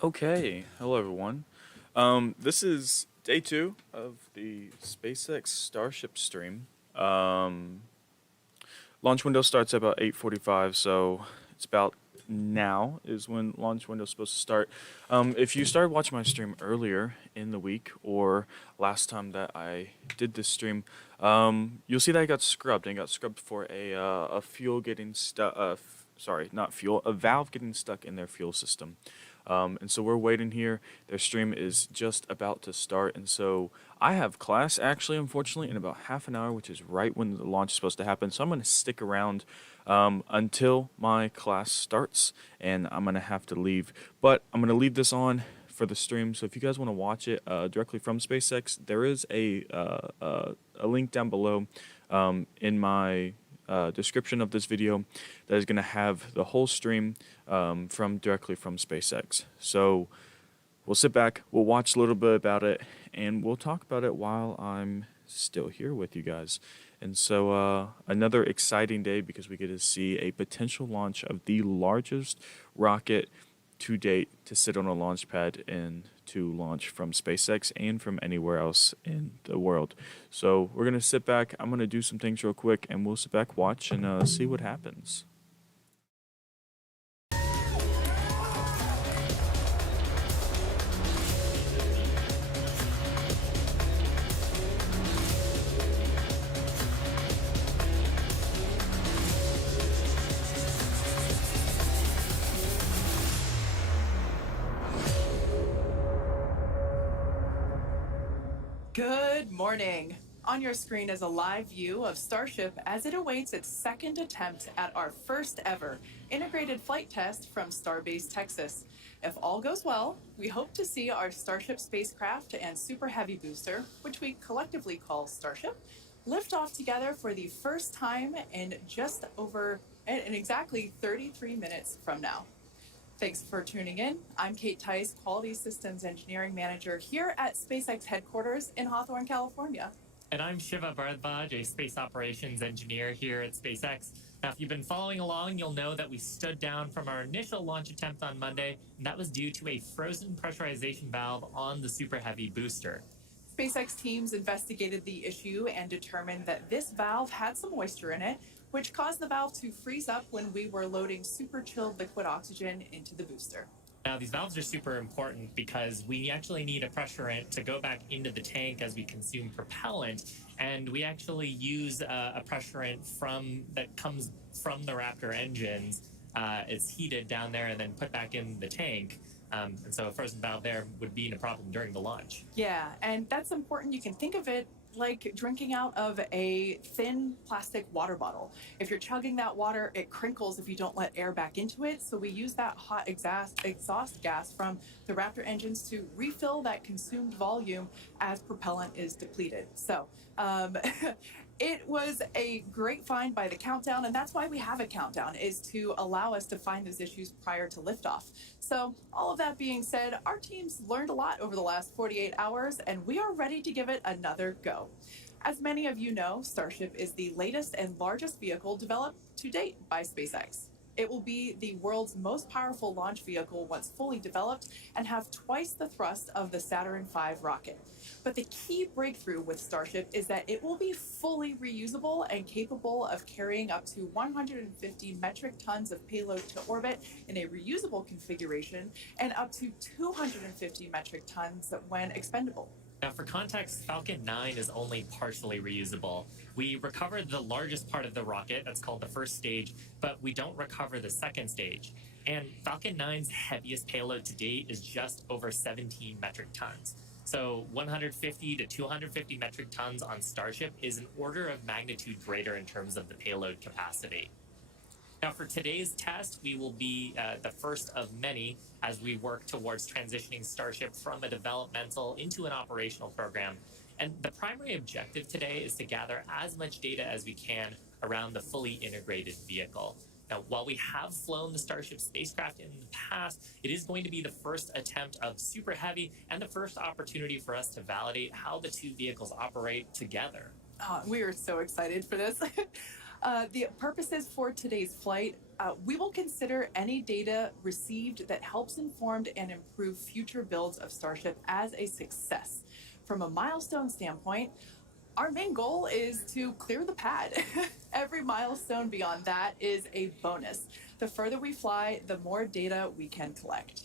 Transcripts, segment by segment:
Okay, hello everyone. This is day two of the SpaceX Starship stream. Launch window starts at about 8:45, so it's about now is when launch window is supposed to start. If you started watching my stream earlier in the week or last time that I did this stream, you'll see that I got scrubbed and got scrubbed for a fuel getting stuck. Sorry, not fuel, a valve getting stuck in their fuel system. And so we're waiting here. Their stream is just about to start. And so I have class actually, unfortunately, in about half an hour, which is right when the launch is supposed to happen. So I'm going to stick around until my class starts, and I'm going to have to leave. But I'm going to leave this on for the stream. So if you guys want to watch it directly from SpaceX, there is a link down below in my description of this video that is going to have the whole stream from directly from SpaceX. So we'll sit back, we'll watch a little bit about it, and we'll talk about it while I'm still here with you guys. And so another exciting day because we get to see a potential launch of the largest rocket to date to sit on a launch pad and to launch from SpaceX and from anywhere else in the world. So we're going to sit back. I'm going to do some things real quick, and we'll sit back, watch, and see what happens. Good morning. On your screen is a live view of Starship as it awaits its second attempt at our first ever integrated flight test from Starbase, Texas. If all goes well, we hope to see our Starship spacecraft and Super Heavy booster, which we collectively call Starship, lift off together for the first time in exactly 33 minutes from now. Thanks for tuning in. I'm Kate Tice, Quality Systems Engineering Manager here at SpaceX headquarters in Hawthorne, California. And I'm Shiva Bharadwaj, a space operations engineer here at SpaceX. Now, if you've been following along, you'll know that we stood down from our initial launch attempt on Monday, and that was due to a frozen pressurization valve on the Super Heavy booster. SpaceX teams investigated the issue and determined that this valve had some moisture in it, which caused the valve to freeze up when we were loading super chilled liquid oxygen into the booster. Now, these valves are super important because we actually need a pressurant to go back into the tank as we consume propellant, and we actually use a pressurant that comes from the Raptor engines. It's heated down there and then put back in the tank. And so a frozen valve there would be a problem during the launch. Yeah, and that's important. You can think of it like drinking out of a thin plastic water bottle. If you're chugging that water, it crinkles if you don't let air back into it. So we use that hot exhaust gas from the Raptor engines to refill that consumed volume as propellant is depleted. So it was a great find by the countdown, and that's why we have a countdown, is to allow us to find those issues prior to liftoff. So all of that being said, our teams learned a lot over the last 48 hours, and we are ready to give it another go. As many of you know, Starship is the latest and largest vehicle developed to date by SpaceX. It will be the world's most powerful launch vehicle once fully developed and have twice the thrust of the Saturn V rocket. But the key breakthrough with Starship is that it will be fully reusable and capable of carrying up to 150 metric tons of payload to orbit in a reusable configuration and up to 250 metric tons when expendable. Now, for context, Falcon 9 is only partially reusable. We recovered the largest part of the rocket, that's called the first stage, but we don't recover the second stage. And Falcon 9's heaviest payload to date is just over 17 metric tons. So 150 to 250 metric tons on Starship is an order of magnitude greater in terms of the payload capacity. Now, for today's test, we will be the first of many as we work towards transitioning Starship from a developmental into an operational program. And the primary objective today is to gather as much data as we can around the fully integrated vehicle. Now, while we have flown the Starship spacecraft in the past, it is going to be the first attempt of Super Heavy and the first opportunity for us to validate how the two vehicles operate together. We are so excited for this. The purposes for today's flight, we will consider any data received that helps inform and improve future builds of Starship as a success. From a milestone standpoint, our main goal is to clear the pad. Every milestone beyond that is a bonus. The further we fly, the more data we can collect.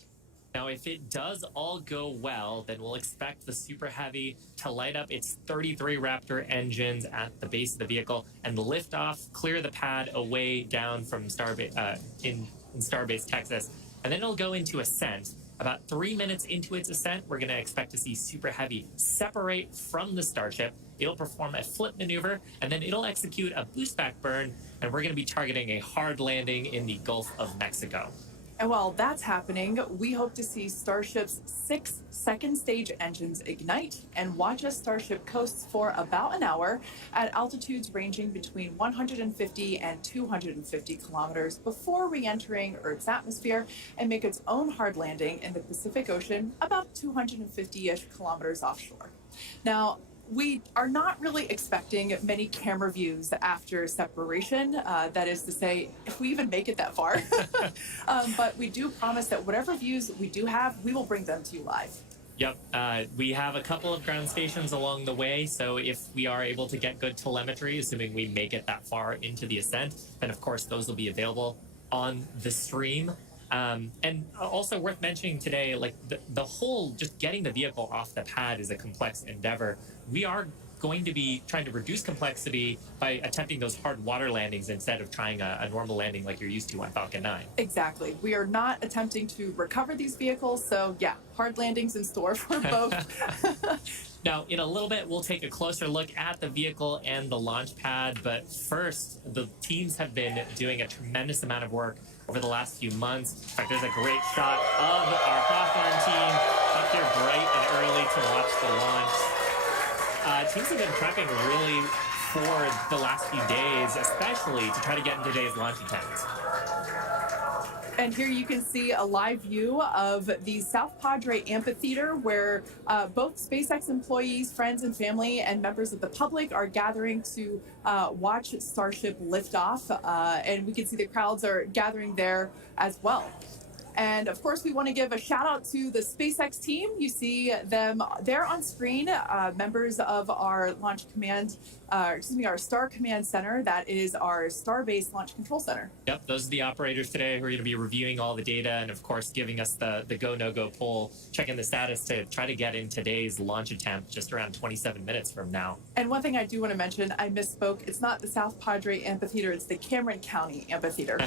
Now, if it does all go well, then we'll expect the Super Heavy to light up its 33 Raptor engines at the base of the vehicle and lift off, clear the pad away down from in Starbase, Texas. And then it'll go into ascent. About 3 minutes into its ascent, we're going to expect to see Super Heavy separate from the Starship. It'll perform a flip maneuver, and then it'll execute a boost back burn, and we're going to be targeting a hard landing in the Gulf of Mexico. And while that's happening, we hope to see Starship's 6 second stage engines ignite and watch as Starship coasts for about an hour at altitudes ranging between 150 and 250 kilometers before re-entering Earth's atmosphere and make its own hard landing in the Pacific Ocean about 250-ish kilometers offshore. Now, we are not really expecting many camera views after separation. That is to say, if we even make it that far. But we do promise that whatever views we do have, we will bring them to you live. Yep. We have a couple of ground stations along the way, so if we are able to get good telemetry, assuming we make it that far into the ascent, then of course those will be available on the stream. And also worth mentioning today, like the whole just getting the vehicle off the pad is a complex endeavor. We are going to be trying to reduce complexity by attempting those hard water landings instead of trying a normal landing like you're used to on Falcon 9. Exactly. We are not attempting to recover these vehicles, so yeah, hard landings in store for both. Now, in a little bit, we'll take a closer look at the vehicle and the launch pad. But first, the teams have been doing a tremendous amount of work over the last few months. In fact, there's a great shot of our Hawthorne team up here bright and early to watch the launch. Teams have been prepping really for the last few days, especially to try to get in today's launch attempt. And here you can see a live view of the South Padre Amphitheater where both SpaceX employees, friends and family, and members of the public are gathering to watch Starship lift off. And we can see the crowds are gathering there as well. And of course, we want to give a shout out to the SpaceX team. You see them there on screen, members of our launch command, our Star Command Center. That is our Starbase Launch Control Center. Yep, those are the operators today who are going to be reviewing all the data and, of course, giving us the go, no go poll, checking the status to try to get in today's launch attempt just around 27 minutes from now. And one thing I do want to mention, I misspoke. It's not the South Padre Amphitheater, it's the Cameron County Amphitheater.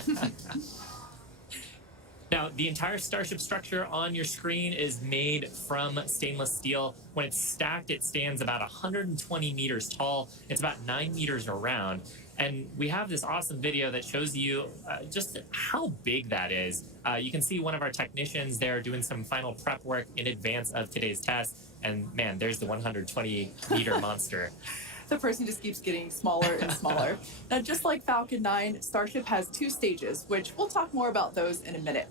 Now, the entire Starship structure on your screen is made from stainless steel. When it's stacked, it stands about 120 meters tall. It's about 9 meters around. And we have this awesome video that shows you just how big that is. You can see one of our technicians there doing some final prep work in advance of today's test. And man, there's the 120-meter monster. The person just keeps getting smaller and smaller. Now, just like Falcon 9, Starship has 2 stages, which we'll talk more about those in a minute.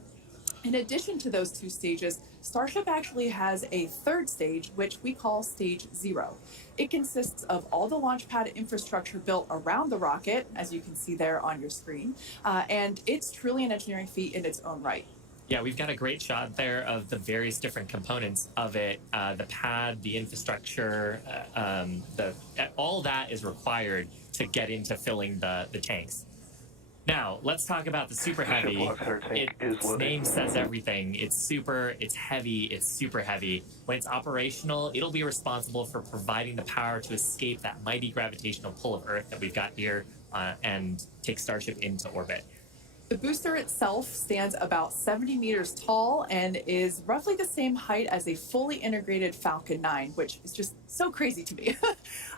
In addition to those 2 stages, Starship actually has a 3rd stage, which we call Stage 0. It consists of all the launch pad infrastructure built around the rocket, as you can see there on your screen, and it's truly an engineering feat in its own right. Yeah, we've got a great shot there of the various different components of it. The pad, the infrastructure, all that is required to get into filling the tanks. Now, let's talk about the Super Heavy. Its name says everything. It's super, it's heavy, it's super heavy. When it's operational, it'll be responsible for providing the power to escape that mighty gravitational pull of Earth that we've got here and take Starship into orbit. The booster itself stands about 70 meters tall and is roughly the same height as a fully integrated Falcon 9, which is just so crazy to me.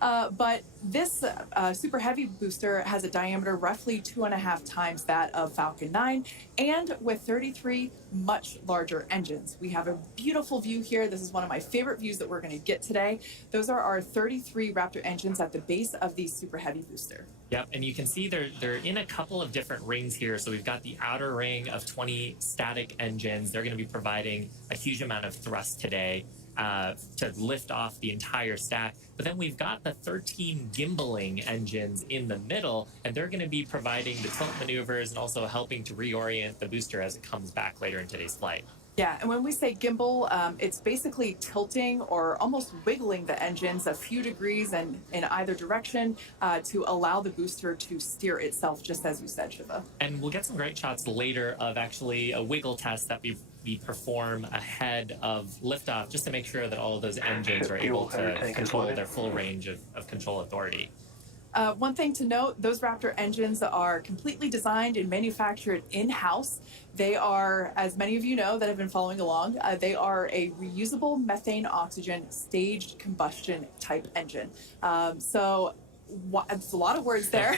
But this Super Heavy booster has a diameter roughly 2.5 times that of Falcon 9, and with 33 much larger engines. We have a beautiful view here. This is one of my favorite views that we're going to get today. Those are our 33 Raptor engines at the base of the Super Heavy booster. Yep, and you can see they're in a couple of different rings here. So we've got the outer ring of 20 static engines. They're going to be providing a huge amount of thrust today. to lift off the entire stack. But then we've got the 13 gimbaling engines in the middle, and they're going to be providing the tilt maneuvers and also helping to reorient the booster as it comes back later in today's flight. Yeah, and when we say gimbal, it's basically tilting or almost wiggling the engines a few degrees and in either direction to allow the booster to steer itself, just as you said, Shiva. And we'll get some great shots later of actually a wiggle test that we perform ahead of liftoff, just to make sure that all of those engines are able to control their full range of control authority. One thing to note, those Raptor engines are completely designed and manufactured in-house. They are, as many of you know that have been following along, they are a reusable methane oxygen staged combustion type engine. It's a lot of words there.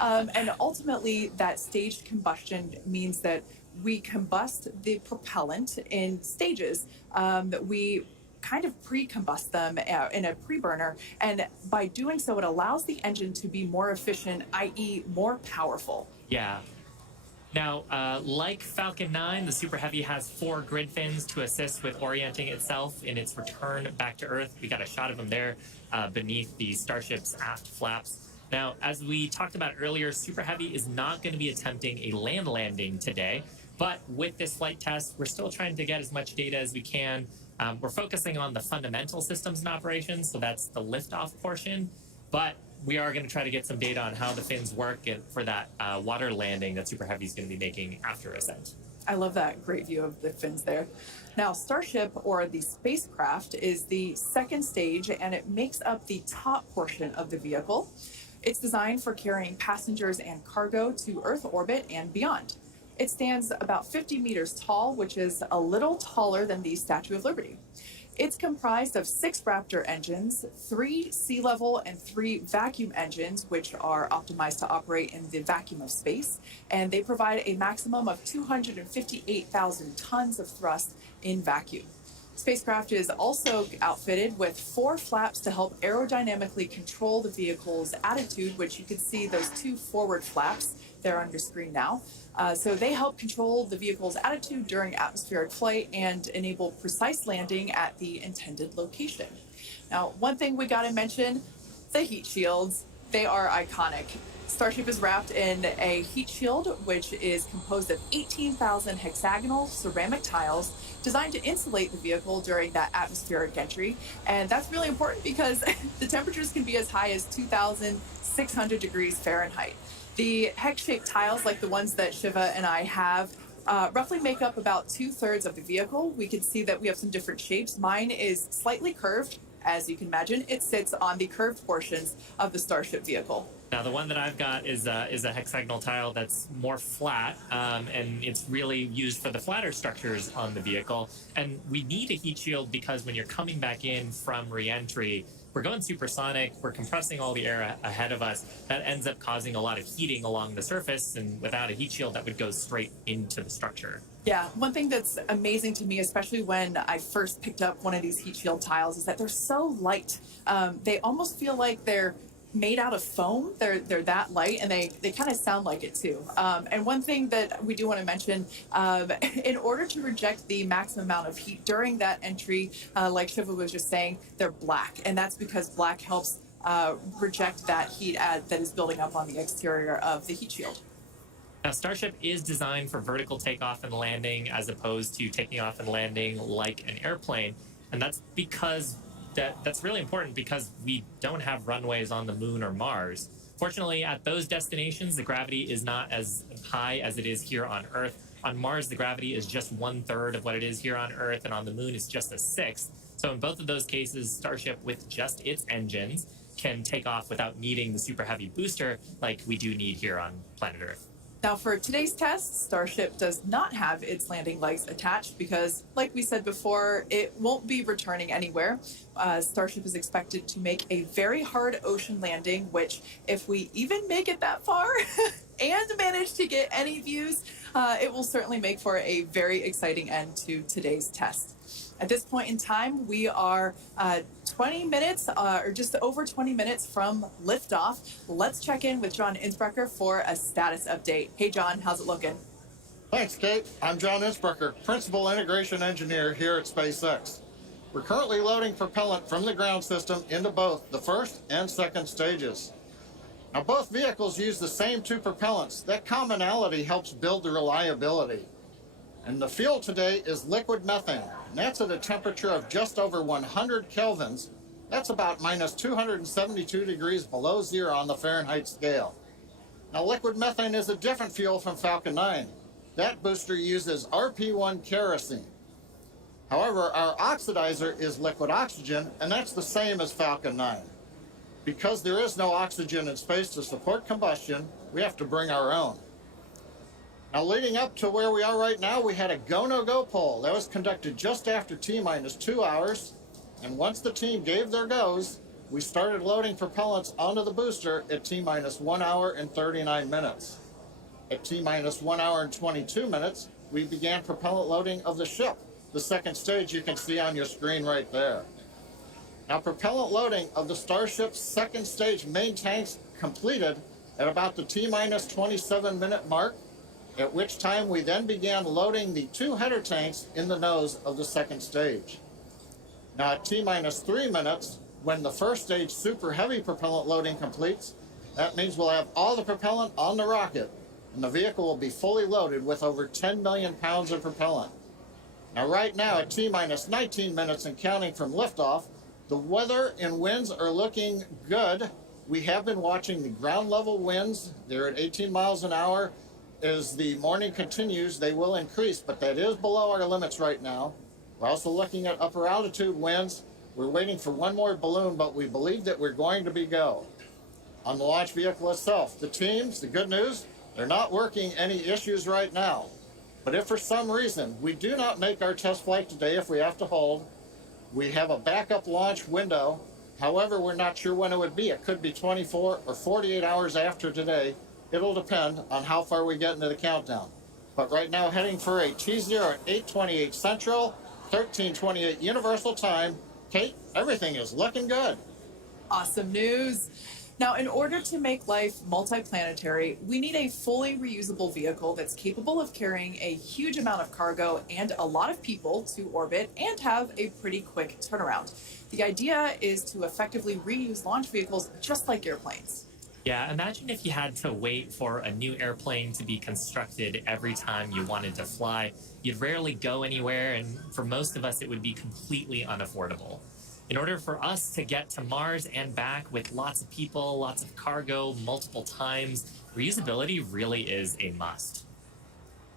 And ultimately, that staged combustion means that we combust the propellant in stages. We kind of pre-combust them in a pre-burner, and by doing so it allows the engine to be more efficient, i.e. more powerful. Yeah. Now, like Falcon 9, the Super Heavy has 4 grid fins to assist with orienting itself in its return back to Earth. We got a shot of them there beneath the Starship's aft flaps. Now, as we talked about earlier, Super Heavy is not going to be attempting a land landing today, but with this flight test, we're still trying to get as much data as we can. We're focusing on the fundamental systems and operations, so that's the liftoff portion, but we are going to try to get some data on how the fins work for that water landing that Super Heavy is going to be making after ascent. I love that great view of the fins there. Now, Starship, or the spacecraft, is the second stage, and it makes up the top portion of the vehicle. It's designed for carrying passengers and cargo to Earth orbit and beyond. It stands about 50 meters tall, which is a little taller than the Statue of Liberty. It's comprised of 6 Raptor engines, 3 sea level and 3 vacuum engines, which are optimized to operate in the vacuum of space. And they provide a maximum of 258,000 tons of thrust in vacuum. Spacecraft is also outfitted with 4 flaps to help aerodynamically control the vehicle's attitude, which you can see those 2 forward flaps. They're on your screen now. So they help control the vehicle's attitude during atmospheric flight and enable precise landing at the intended location. Now, one thing we got to mention, the heat shields. They are iconic. Starship is wrapped in a heat shield, which is composed of 18,000 hexagonal ceramic tiles designed to insulate the vehicle during that atmospheric entry. And that's really important because the temperatures can be as high as 2,600 degrees Fahrenheit. The hex-shaped tiles, like the ones that Shiva and I have, roughly make up about 2/3 of the vehicle. We can see that we have some different shapes. Mine is slightly curved. As you can imagine, it sits on the curved portions of the Starship vehicle. Now, the one that I've got is a hexagonal tile that's more flat, and it's really used for the flatter structures on the vehicle. And we need a heat shield because when you're coming back in from re-entry, we're going supersonic, we're compressing all the air ahead of us. That ends up causing a lot of heating along the surface, and without a heat shield, that would go straight into the structure. Yeah, one thing that's amazing to me, especially when I first picked up one of these heat shield tiles, is that they're so light. They almost feel like they're made out of foam. They're that light, and they kind of sound like it too. And one thing that we do want to mention, in order to reject the maximum amount of heat during that entry, like Shiva was just saying, they're black, and that's because black helps reject that heat that is building up on the exterior of the heat shield. Now, Starship is designed for vertical takeoff and landing as opposed to taking off and landing like an airplane, and that's because that's really important because we don't have runways on the moon or Mars. Fortunately, at those destinations, the gravity is not as high as it is here on Earth. On Mars, the gravity is just 1/3 of what it is here on Earth, and on the moon, it's just a 1/6. So in both of those cases, Starship, with just its engines, can take off without needing the Super Heavy booster like we do need here on planet Earth. Now, for today's test, Starship does not have its landing legs attached because, like we said before, it won't be returning anywhere. Starship is expected to make a very hard ocean landing, which, if we even make it that far and manage to get any views, it will certainly make for a very exciting end to today's test. At this point in time, we are 20 minutes, or just over 20 minutes from liftoff. Let's check in with John Innsbrucker for a status update. Hey, John, how's it looking? Thanks, Kate. I'm John Innsbrucker, Principal Integration Engineer here at SpaceX. We're currently loading propellant from the ground system into both the first and second stages. Now, both vehicles use the same two propellants. That commonality helps build the reliability. And the fuel today is liquid methane, and that's at a temperature of just over 100 kelvins. That's about minus 272 degrees below zero on the Fahrenheit scale. Now, liquid methane is a different fuel from Falcon 9. That booster uses RP1 kerosene. However, our oxidizer is liquid oxygen, and that's the same as Falcon 9. Because there is no oxygen in space to support combustion, we have to bring our own. Now, leading up to where we are right now, we had a go-no-go poll. That was conducted just after T-minus 2 hours. And once the team gave their goes, we started loading propellants onto the booster at T-minus 1 hour and 39 minutes. At T-minus 1 hour and 22 minutes, we began propellant loading of the ship. The second stage you can see on your screen right there. Now, propellant loading of the Starship's second stage main tanks completed at about the T-minus 27-minute mark, at which time we then began loading the two header tanks in the nose of the second stage. Now, at T-minus 3 minutes, when the first stage super heavy propellant loading completes, that means we'll have all the propellant on the rocket, and the vehicle will be fully loaded with over 10 million pounds of propellant. Now, right now, at T-minus 19 minutes and counting from liftoff, the weather and winds are looking good. We have been watching the ground level winds. They're at 18 miles an hour. As the morning continues, they will increase, but that is below our limits right now. We're also looking at upper altitude winds. We're waiting for one more balloon, but we believe that we're going to be go. On the launch vehicle itself, the teams, the good news, they're not working any issues right now. But if for some reason we do not make our test flight today, if we have to hold, we have a backup launch window. However, we're not sure when it would be. It could be 24 or 48 hours after today. It'll depend on how far we get into the countdown. But right now, heading for a T0 at 8:28 Central, 13:28 Universal Time. Kate, everything is looking good. Awesome news. Now, in order to make life multiplanetary, we need a fully reusable vehicle that's capable of carrying a huge amount of cargo and a lot of people to orbit and have a pretty quick turnaround. The idea is to effectively reuse launch vehicles just like airplanes. Yeah, imagine if you had to wait for a new airplane to be constructed every time you wanted to fly. You'd rarely go anywhere, and for most of us, it would be completely unaffordable. In order for us to get to Mars and back with lots of people, lots of cargo, multiple times, reusability really is a must.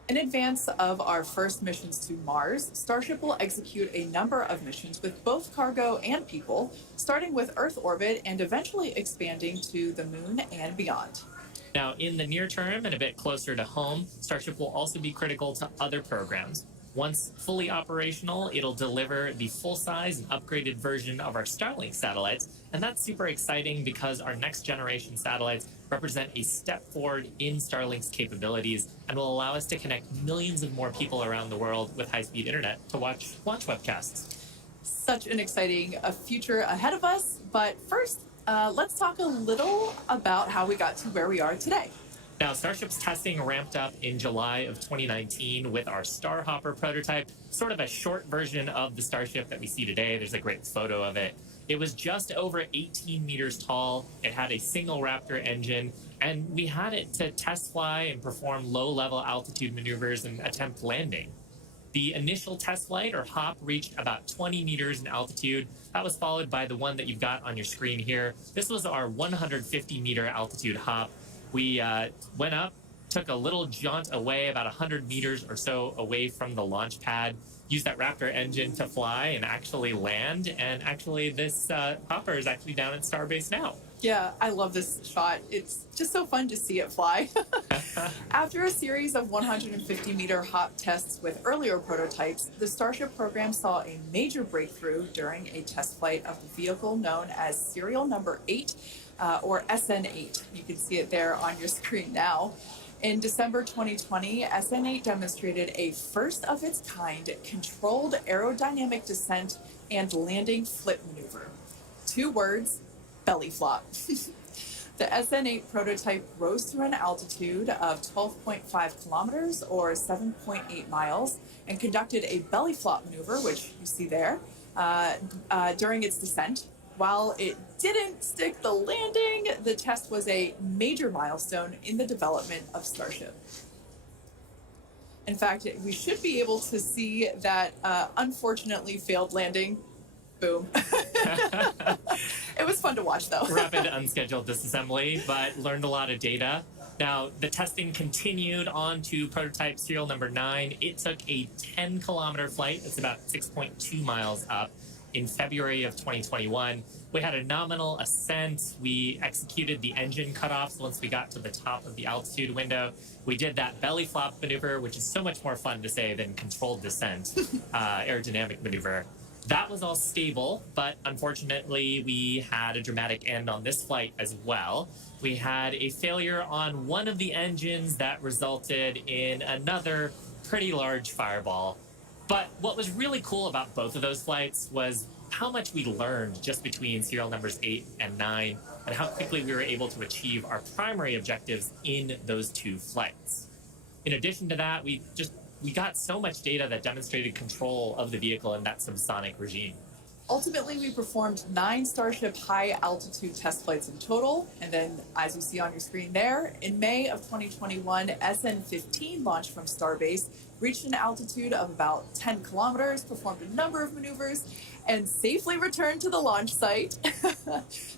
In advance of our first missions to Mars, Starship will execute a number of missions with both cargo and people, starting with Earth orbit and eventually expanding to the Moon and beyond. Now, in the near term and a bit closer to home, Starship will also be critical to other programs. Once fully operational, it'll deliver the full-size and upgraded version of our Starlink satellites, and that's super exciting because our next-generation satellites represent a step forward in Starlink's capabilities and will allow us to connect millions of more people around the world with high-speed internet to watch launch webcasts. Such an exciting future ahead of us, but first, let's talk a little about how we got to where we are today. Now, Starship's testing ramped up in July of 2019 with our Starhopper prototype, sort of a short version of the Starship that we see today. There's a great photo of it. It was just over 18 meters tall. It had a single Raptor engine, and we had it to test fly and perform low-level altitude maneuvers and attempt landing. The initial test flight, or hop, reached about 20 meters in altitude. That was followed by the one that you've got on your screen here. This was our 150-meter altitude hop. We went up, took a little jaunt away, about 100 meters or so away from the launch pad, used that Raptor engine to fly and actually land. And actually, this hopper is actually down at Starbase now. Yeah, I love this shot. It's just so fun to see it fly. After a series of 150-meter hop tests with earlier prototypes, the Starship program saw a major breakthrough during a test flight of the vehicle known as serial number 8, or SN8. You can see it there on your screen now. In December 2020, SN8 demonstrated a first-of-its-kind controlled aerodynamic descent and landing flip maneuver. 2 words, belly flop. The SN8 prototype rose through an altitude of 12.5 kilometers or 7.8 miles and conducted a belly flop maneuver, which you see there, during its descent. While it didn't stick the landing, the test was a major milestone in the development of Starship. In fact, we should be able to see that unfortunately failed landing. Boom. It was fun to watch, though. Rapid unscheduled disassembly, but learned a lot of data. Now, the testing continued on to prototype serial number 9. It took a 10-kilometer flight. That's about 6.2 miles up in February of 2021. We had a nominal ascent. We executed the engine cutoffs once we got to the top of the altitude window. We did that belly flop maneuver, which is so much more fun to say than controlled descent, aerodynamic maneuver. That was all stable, but unfortunately, we had a dramatic end on this flight as well. We had a failure on one of the engines that resulted in another pretty large fireball. But what was really cool about both of those flights was how much we learned just between serial numbers 8 and 9 and how quickly we were able to achieve our primary objectives in those 2 flights. In addition to that, we got so much data that demonstrated control of the vehicle in that subsonic regime. Ultimately, we performed 9 Starship high-altitude test flights in total, and then, as you see on your screen there, in May of 2021, SN-15 launched from Starbase, reached an altitude of about 10 kilometers, performed a number of maneuvers, and safely returned to the launch site.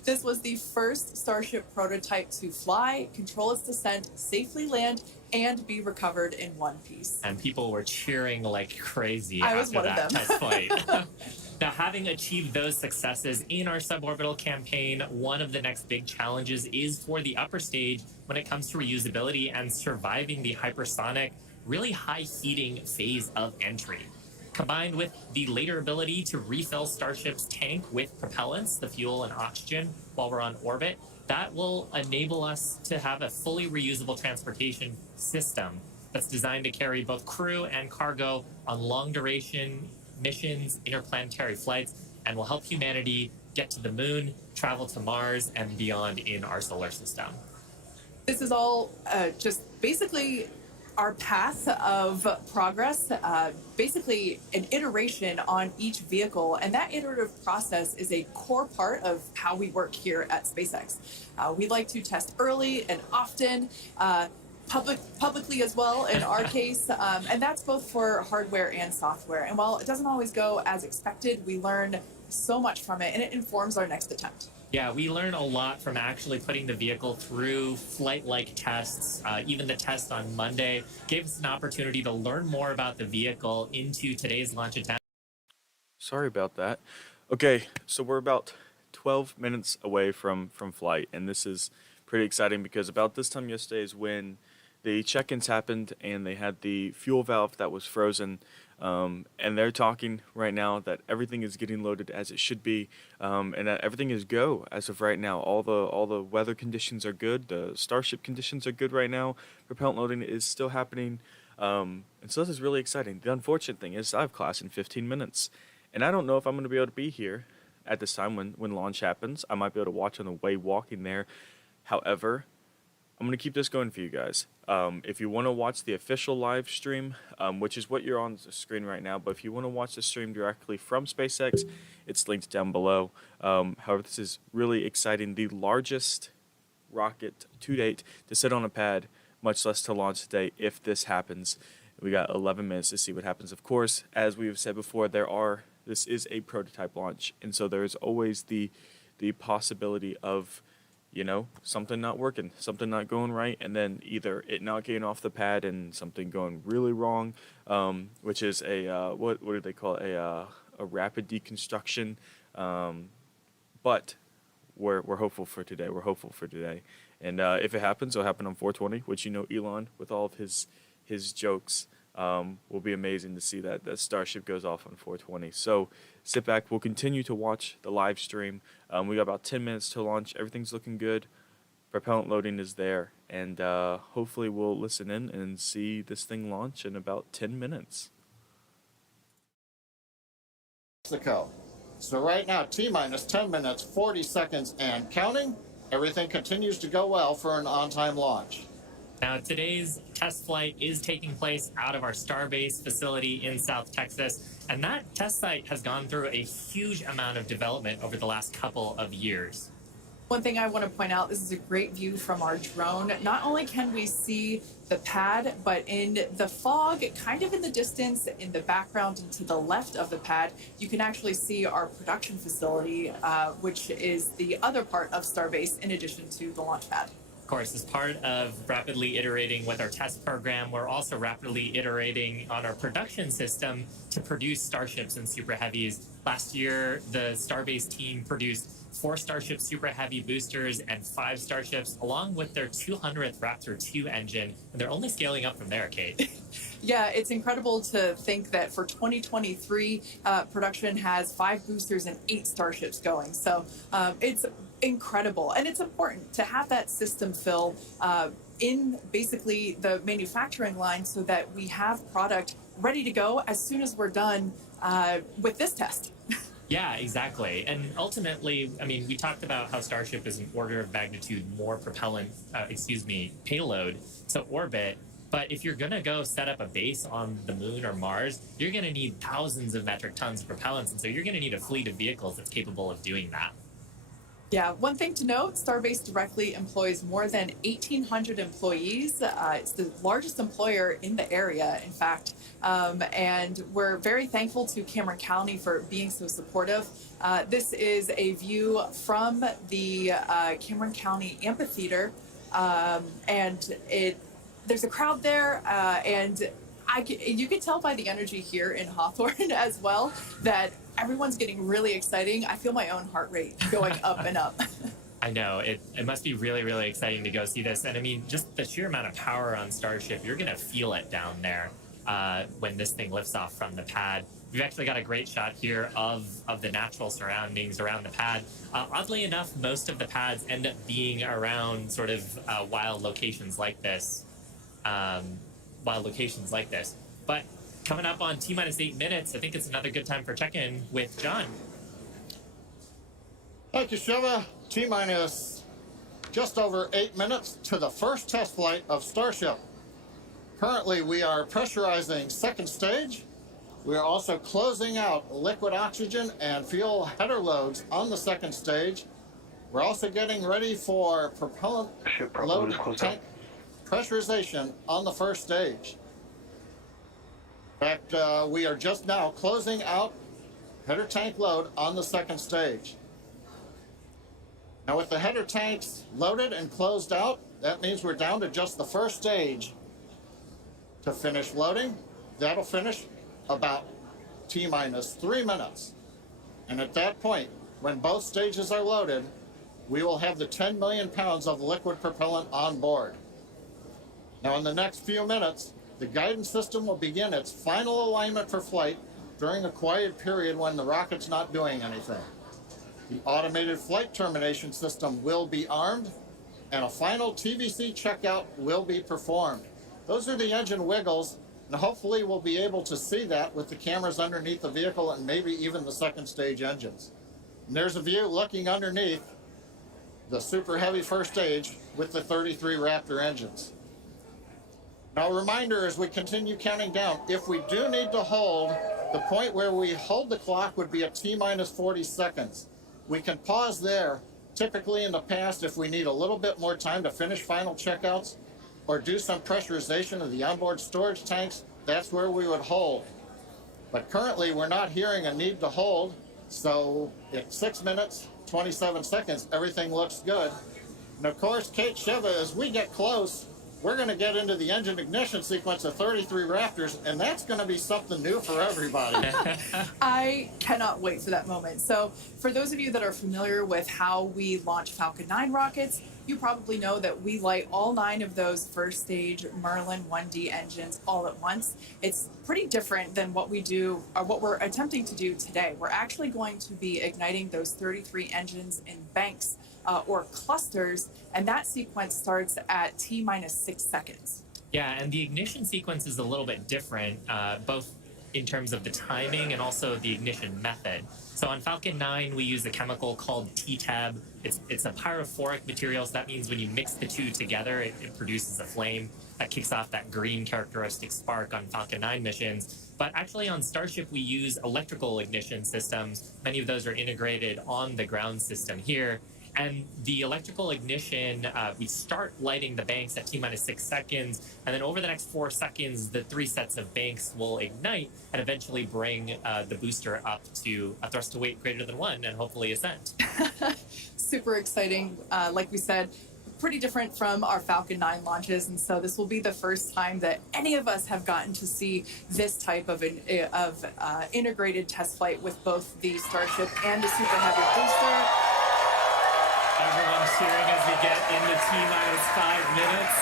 This was the first Starship prototype to fly, control its descent, safely land, and be recovered in one piece. And people were cheering like crazy I was after one of that them. test flight. Now, having achieved those successes in our suborbital campaign, one of the next big challenges is for the upper stage when it comes to reusability and surviving the hypersonic, really high heating phase of entry. Combined with the later ability to refill Starship's tank with propellants, the fuel and oxygen, while we're on orbit, that will enable us to have a fully reusable transportation system that's designed to carry both crew and cargo on long-duration missions, interplanetary flights, and will help humanity get to the moon, travel to Mars, and beyond in our solar system. This is all just basically our path of progress, basically an iteration on each vehicle. And that iterative process is a core part of how we work here at SpaceX. We like to test early and often, publicly as well in our case, and that's both for hardware and software. And while it doesn't always go as expected, we learn so much from it, and it informs our next attempt. Yeah, we learn a lot from actually putting the vehicle through flight-like tests. Even the test on Monday gave us an opportunity to learn more about the vehicle into today's launch attempt. Sorry about that. Okay, so we're about 12 minutes away from flight, and this is pretty exciting because about this time yesterday is when the check-ins happened and they had the fuel valve that was frozen, and they're talking right now that everything is getting loaded as it should be, and that everything is go as of right now. All the weather conditions are good. The Starship conditions are good right now. Propellant loading is still happening, and so this is really exciting. The unfortunate thing is I have class in 15 minutes, and I don't know if I'm going to be able to be here at this time when launch happens. I might be able to watch on the way walking there. However, I'm going to keep this going for you guys. If you want to watch the official live stream, which is what you're on the screen right now, but if you want to watch the stream directly from SpaceX, it's linked down below. However, this is really exciting. The largest rocket to date to sit on a pad, much less to launch today if this happens. We got 11 minutes to see what happens. Of course, as we've said before, this is a prototype launch, and so there is always the possibility of something not working, something not going right, and then either it not getting off the pad and something going really wrong, which is a what do they call it? A rapid deconstruction. But we're hopeful for today. We're hopeful for today, and if it happens, it'll happen on 420, which Elon with all of his jokes. Will be amazing to see that Starship goes off on 420. So sit back. We'll continue to watch the live stream. We got about 10 minutes to launch. Everything's looking good. Propellant loading is there. And hopefully we'll listen in and see this thing launch in about 10 minutes. Mexico. So right now, T-minus 10 minutes, 40 seconds, and counting. Everything continues to go well for an on-time launch. Now, today's test flight is taking place out of our Starbase facility in South Texas, and that test site has gone through a huge amount of development over the last couple of years. One thing I want to point out, this is a great view from our drone. Not only can we see the pad, but in the fog, kind of in the distance, in the background and to the left of the pad, you can actually see our production facility, which is the other part of Starbase in addition to the launch pad. Of course, as part of rapidly iterating with our test program, we're also rapidly iterating on our production system to produce Starships and Super Heavies. Last year, the Starbase team produced 4 Starship Super Heavy boosters and 5 Starships, along with their 200th Raptor 2 engine, and they're only scaling up from there, Kate. Yeah, it's incredible to think that for 2023, production has 5 boosters and 8 Starships going. So it's incredible. And it's important to have that system fill in basically the manufacturing line so that we have product ready to go as soon as we're done with this test. Yeah, exactly. And ultimately, I mean, we talked about how Starship is an order of magnitude more payload to orbit. But if you're going to go set up a base on the moon or Mars, you're going to need thousands of metric tons of propellants. And so you're going to need a fleet of vehicles that's capable of doing that. Yeah, one thing to note, Starbase directly employs more than 1,800 employees. It's the largest employer in the area, in fact. And we're very thankful to Cameron County for being so supportive. This is a view from the Cameron County Amphitheater. And there's a crowd there, and you can tell by the energy here in Hawthorne as well that everyone's getting really exciting. I feel my own heart rate going up and up. I know. It must be really, really exciting to go see this. And I mean, just the sheer amount of power on Starship, you're going to feel it down there when this thing lifts off from the pad. We've actually got a great shot here of the natural surroundings around the pad. Oddly enough, most of the pads end up being around sort of wild locations like this. But coming up on T-minus 8 minutes, I think it's another good time for check-in with John. Thank you, Shiva. T-minus just over 8 minutes to the first test flight of Starship. Currently, we are pressurizing second stage. We are also closing out liquid oxygen and fuel header loads on the second stage. We're also getting ready for propellant load tank pressurization on the first stage. In fact, we are just now closing out header tank load on the second stage. Now with the header tanks loaded and closed out, that means we're down to just the first stage to finish loading. That'll finish about T-minus 3 minutes. And at that point, when both stages are loaded, we will have the 10 million pounds of liquid propellant on board. Now in the next few minutes, the guidance system will begin its final alignment for flight during a quiet period when the rocket's not doing anything. The automated flight termination system will be armed, and a final TVC checkout will be performed. Those are the engine wiggles, and hopefully we'll be able to see that with the cameras underneath the vehicle and maybe even the second stage engines. And there's a view looking underneath the Super Heavy first stage with the 33 Raptor engines. Now, a reminder as we continue counting down, if we do need to hold, the point where we hold the clock would be at T-minus 40 seconds. We can pause there. Typically in the past, if we need a little bit more time to finish final checkouts or do some pressurization of the onboard storage tanks, that's where we would hold. But currently, we're not hearing a need to hold, so at 6 minutes, 27 seconds, everything looks good. And of course, Kate, Shiva, as we get close, we're going to get into the engine ignition sequence of 33 Raptors, and that's going to be something new for everybody. I cannot wait for that moment. So for those of you that are familiar with how we launch Falcon 9 rockets, you probably know that we light all 9 of those first stage Merlin 1D engines all at once. It's pretty different than what we do, or what we're attempting to do today. We're actually going to be igniting those 33 engines in banks or clusters, and that sequence starts at T-minus 6 seconds. Yeah, and the ignition sequence is a little bit different. Both in terms of the timing and also the ignition method. So on Falcon 9, we use a chemical called T-Tab. It's a pyrophoric material, so that means when you mix the two together, it produces a flame that kicks off that green characteristic spark on Falcon 9 missions. But actually on Starship, we use electrical ignition systems. Many of those are integrated on the ground system here. And the electrical ignition, we start lighting the banks at T-minus 6 seconds, and then over the next 4 seconds, the 3 sets of banks will ignite and eventually bring the booster up to a thrust to weight greater than 1 and hopefully ascent. Super exciting. Like we said, pretty different from our Falcon 9 launches, and so this will be the first time that any of us have gotten to see this type of integrated test flight with both the Starship and the Super Heavy booster. Everyone's cheering as we get into T-minus 5 minutes.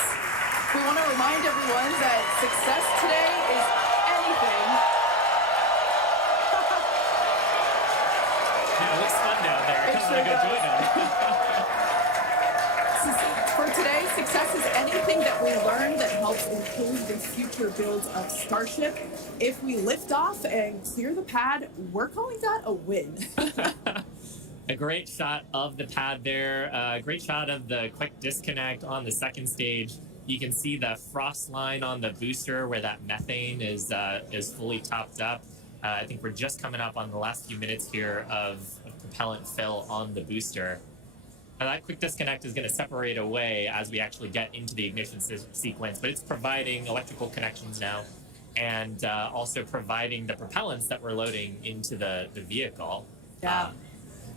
We want to remind everyone that success today is anything. Yeah, it looks fun down there. It Come sure on, go join them. For today, success is anything that we learn that helps improve the future builds of Starship. If we lift off and clear the pad, we're calling that a win. A great shot of the pad there. A great shot of the quick disconnect on the second stage. You can see the frost line on the booster where that methane is fully topped up. I think we're just coming up on the last few minutes here of propellant fill on the booster. Now that quick disconnect is going to separate away as we actually get into the ignition sequence, but it's providing electrical connections now and also providing the propellants that we're loading into the vehicle. Yeah.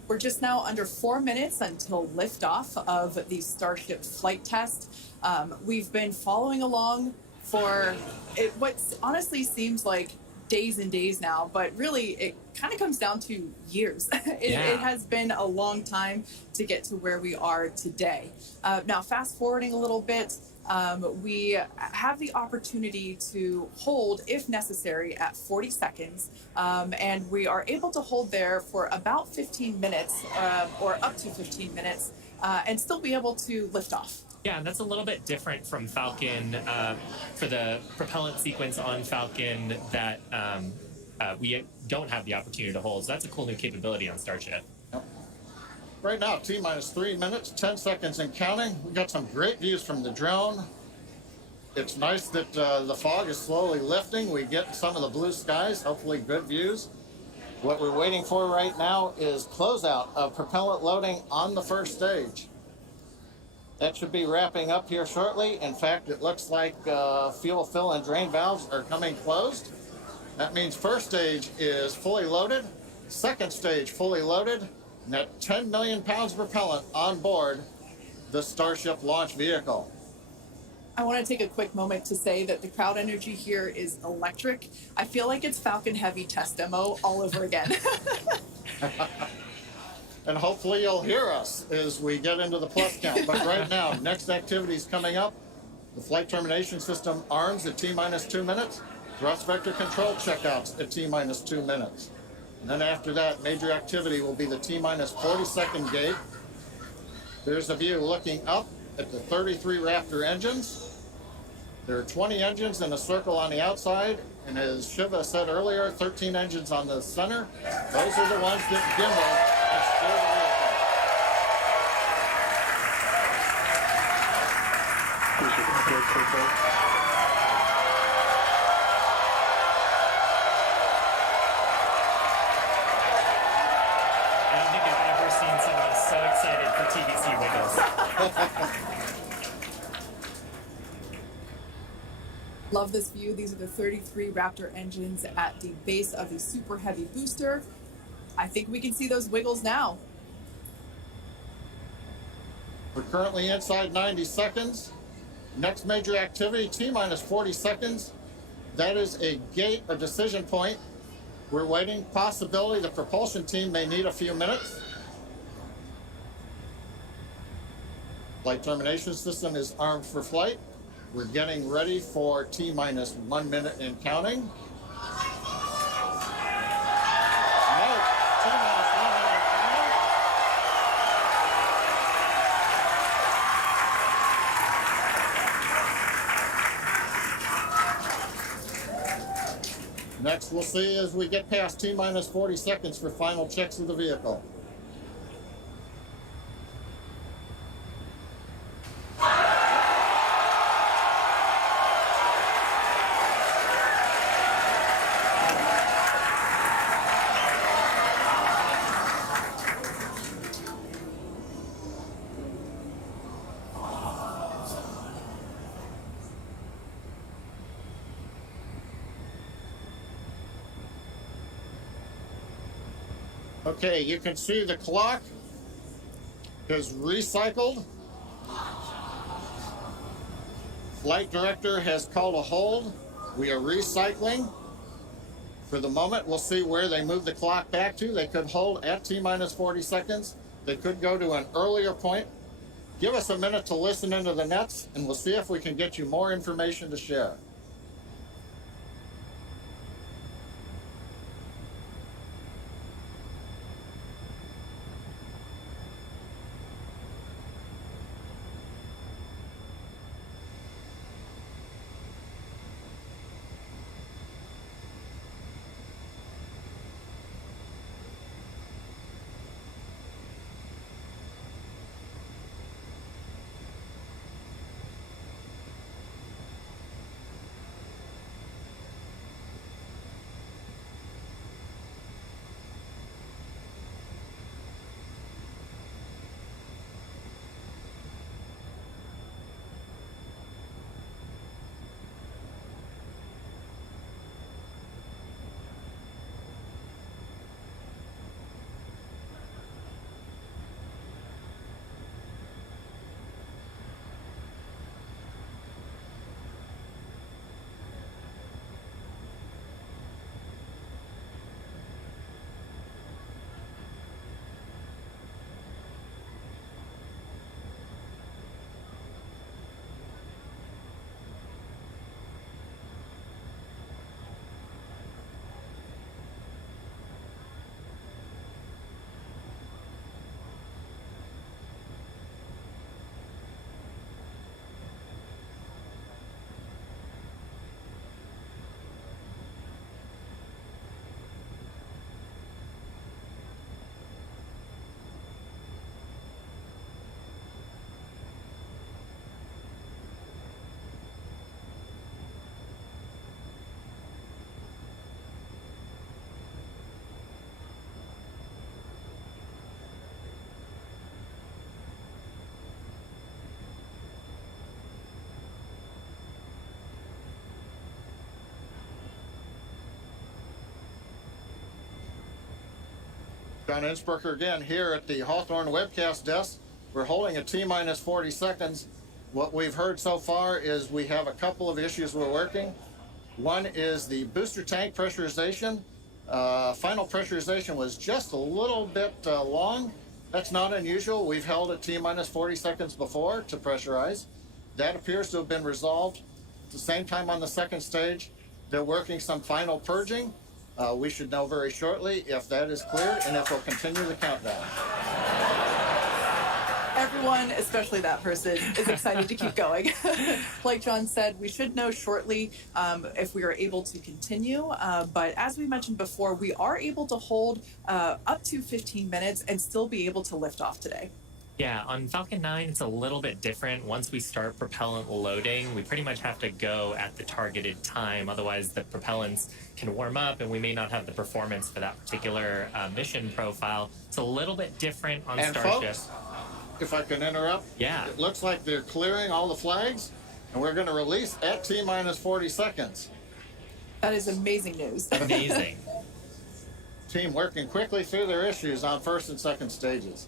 We're just now under 4 minutes until liftoff of the Starship flight test. We've been following along for what honestly seems like days and days now, but really it kind of comes down to years. It has been a long time to get to where we are today. Now, fast forwarding a little bit, we have the opportunity to hold, if necessary, at 40 seconds, and we are able to hold there for about 15 minutes, or up to 15 minutes, and still be able to lift off. Yeah, and that's a little bit different from Falcon for the propellant sequence on Falcon that we don't have the opportunity to hold. So that's a cool new capability on Starship. Right now, T-minus 3 minutes, 10 seconds and counting. We got some great views from the drone. It's nice that the fog is slowly lifting. We get some of the blue skies, hopefully good views. What we're waiting for right now is closeout of propellant loading on the first stage. That should be wrapping up here shortly. In fact, it looks like fuel fill and drain valves are coming closed. That means first stage is fully loaded, second stage fully loaded, and that 10 million pounds of propellant on board the Starship launch vehicle. I want to take a quick moment to say that the crowd energy here is electric. I feel like it's Falcon Heavy test demo all over again. And hopefully you'll hear us as we get into the plus count. But right now, next activity is coming up. The flight termination system arms at T-minus 2 minutes. Thrust vector control checkouts at T-minus 2 minutes. And then after that, major activity will be the T-minus 40-second gate. There's a view looking up at the 33 Raptor engines. There are 20 engines in a circle on the outside. And as Shiva said earlier, 13 engines on the center. Those are the ones that gimbal and steer the I don't think I've ever seen someone so excited for TBC wiggles. Love this view. These are the 33 Raptor engines at the base of the Super Heavy booster. I think we can see those wiggles now. We're currently inside 90 seconds. Next major activity, T-minus 40 seconds. That is a gate, a decision point. We're waiting. Possibility the propulsion team may need a few minutes. Flight termination system is armed for flight. We're getting ready for T-minus 1 minute and counting. No, T-minus 1 minute counting. Next, we'll see as we get past T-minus 40 seconds for final checks of the vehicle. Okay, you can see the clock is recycled. Flight director has called a hold. We are recycling. For the moment, we'll see where they move the clock back to. They could hold at T-minus 40 seconds. They could go to an earlier point. Give us a minute to listen into the nets, and we'll see if we can get you more information to share. John Innsbrucker again here at the Hawthorne webcast desk. We're holding a T-minus 40 seconds. What we've heard so far is we have a couple of issues we're working. One is the booster tank pressurization. Final pressurization was just a little bit long. That's not unusual. We've held at T-minus 40 seconds before to pressurize. That appears to have been resolved. At the same time on the second stage, they're working some final purging. We should know very shortly if that is cleared and if we'll continue the countdown. Everyone, especially that person, is excited to keep going. Like John said, we should know shortly if we are able to continue. But as we mentioned before, we are able to hold up to 15 minutes and still be able to lift off today. Yeah, on Falcon 9, it's a little bit different. Once we start propellant loading, we pretty much have to go at the targeted time. Otherwise, the propellants can warm up and we may not have the performance for that particular mission profile. It's a little bit different on Starship. Folks, if I can interrupt, yeah, it looks like they're clearing all the flags, and we're going to release at T-minus 40 seconds. That is amazing news. Amazing. Team working quickly through their issues on first and second stages.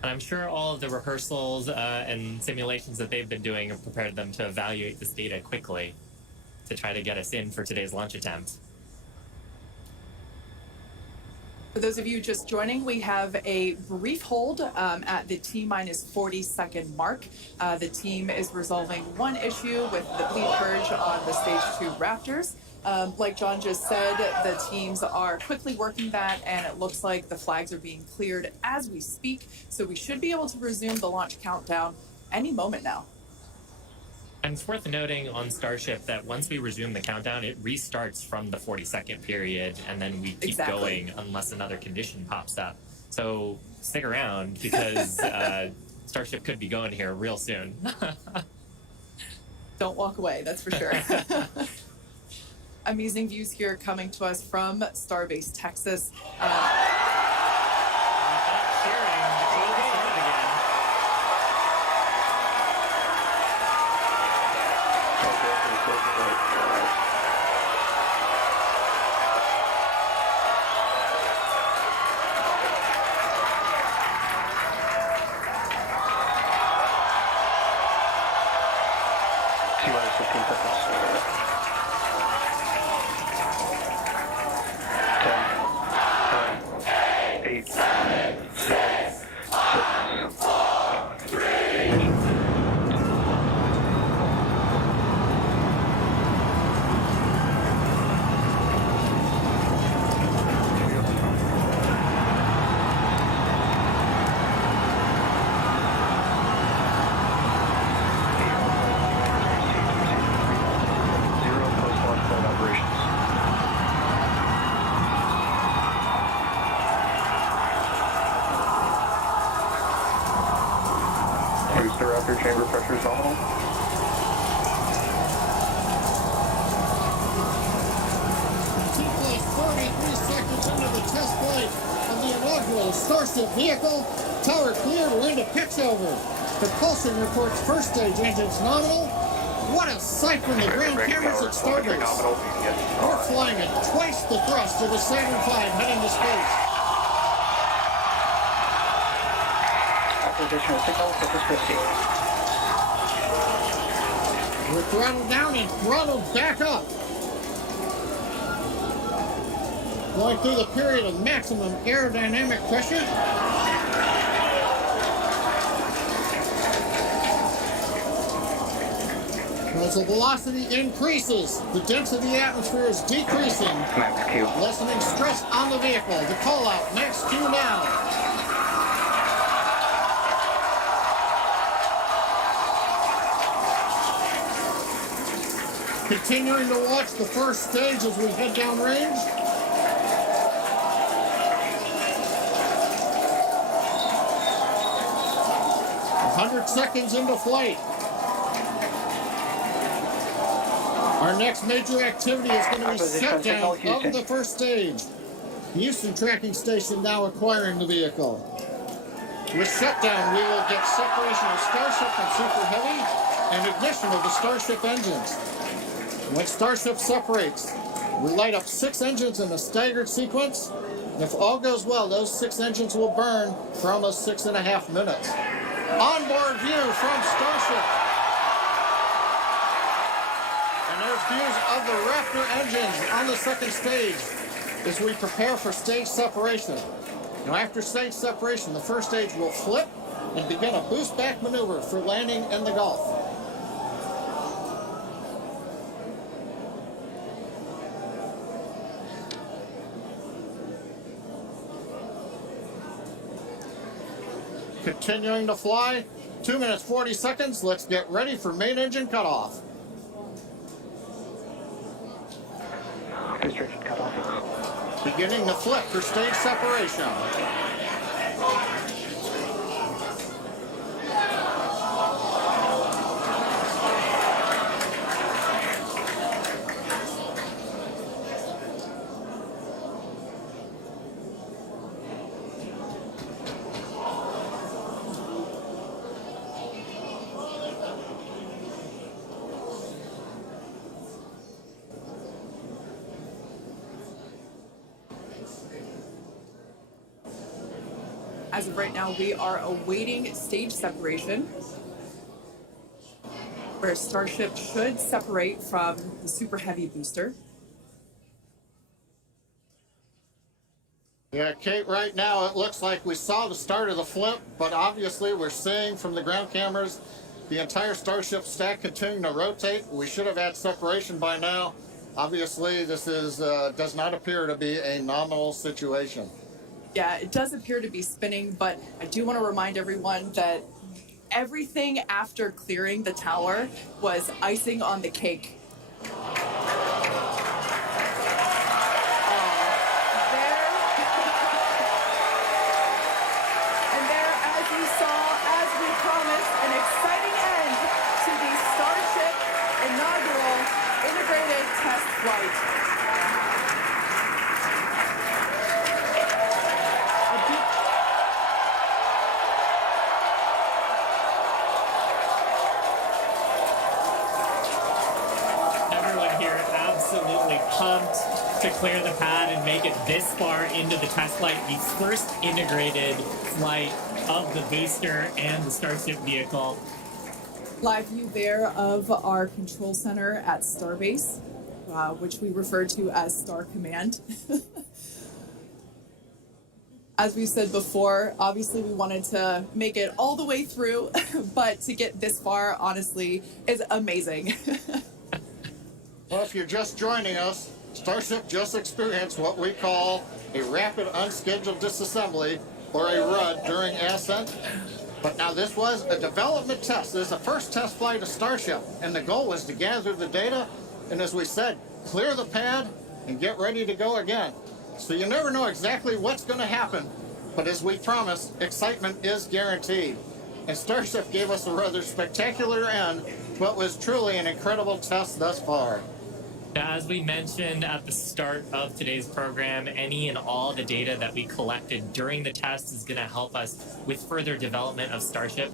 And I'm sure all of the rehearsals and simulations that they've been doing have prepared them to evaluate this data quickly to try to get us in for today's launch attempt. For those of you just joining, we have a brief hold at the T-minus 40 second mark. The team is resolving one issue with the bleed purge on the Stage 2 Raptors. Like John just said, the teams are quickly working that, and it looks like the flags are being cleared as we speak. So we should be able to resume the launch countdown any moment now. And it's worth noting on Starship that once we resume the countdown, it restarts from the 40-second period, and then we keep going unless another condition pops up. So stick around because Starship could be going here real soon. Don't walk away, that's for sure. Amazing views here coming to us from Starbase, Texas. Booster after chamber pressure is nominal. Plus 43 seconds into the test flight of the inaugural Starship vehicle. Tower clear, we're into pitch over. Propulsion reports first stage engines nominal. What a sight from the ground cameras at Starbase. We're flying at twice the thrust of the Saturn V heading to space. Acquisition signal, Surface 50. We're throttled down and throttled back up. Going through the period of maximum aerodynamic pressure. As the velocity increases, the density of the atmosphere is decreasing, Max Q. lessening stress on the vehicle. The call out, max Q now. Continuing to watch the first stage as we head downrange. "100 seconds into flight. Our next major activity is going to be shutdown of the first stage. The Houston tracking station now acquiring the vehicle. With shutdown, we will get separation of Starship and Super Heavy and ignition of the Starship engines. When Starship separates, we light up 6 engines in a staggered sequence. And if all goes well, those 6 engines will burn for almost 6.5 minutes. Onboard view from Starship. And there's views of the Raptor engines on the second stage as we prepare for stage separation. Now after stage separation, the first stage will flip and begin a boost back maneuver for landing in the Gulf. Continuing to fly, 2 minutes 40 seconds. Let's get ready for main engine cutoff. Restriction cutoff. Beginning the flip for stage separation. As of right now, we are awaiting stage separation, where Starship should separate from the Super Heavy booster. Yeah, Kate, right now it looks like we saw the start of the flip, but obviously we're seeing from the ground cameras the entire Starship stack continuing to rotate. We should have had separation by now. Obviously, this is does not appear to be a nominal situation. Yeah, it does appear to be spinning, but I do want to remind everyone that Everything after clearing the tower was icing on the cake. As we promised, an exciting end to the Starship inaugural integrated test flight. Everyone here absolutely pumped to clear the pad and make it this far into the test flight, the first integrated flight of the booster and the Starship vehicle. Live view there of our control center at Starbase, which we refer to as Star Command. As we said before, obviously we wanted to make it all the way through, but to get this far, honestly, is amazing. Well, if you're just joining us, Starship just experienced what we call a rapid unscheduled disassembly, or a RUD, during ascent. But now this was a development test. This is the first test flight of Starship, and the goal was to gather the data, and as we said, clear the pad and get ready to go again. So you never know exactly what's going to happen, but as we promised, excitement is guaranteed. And Starship gave us a rather spectacular end to what was truly an incredible test thus far. As we mentioned at the start of today's program, any and all the data that we collected during the test is going to help us with further development of Starship.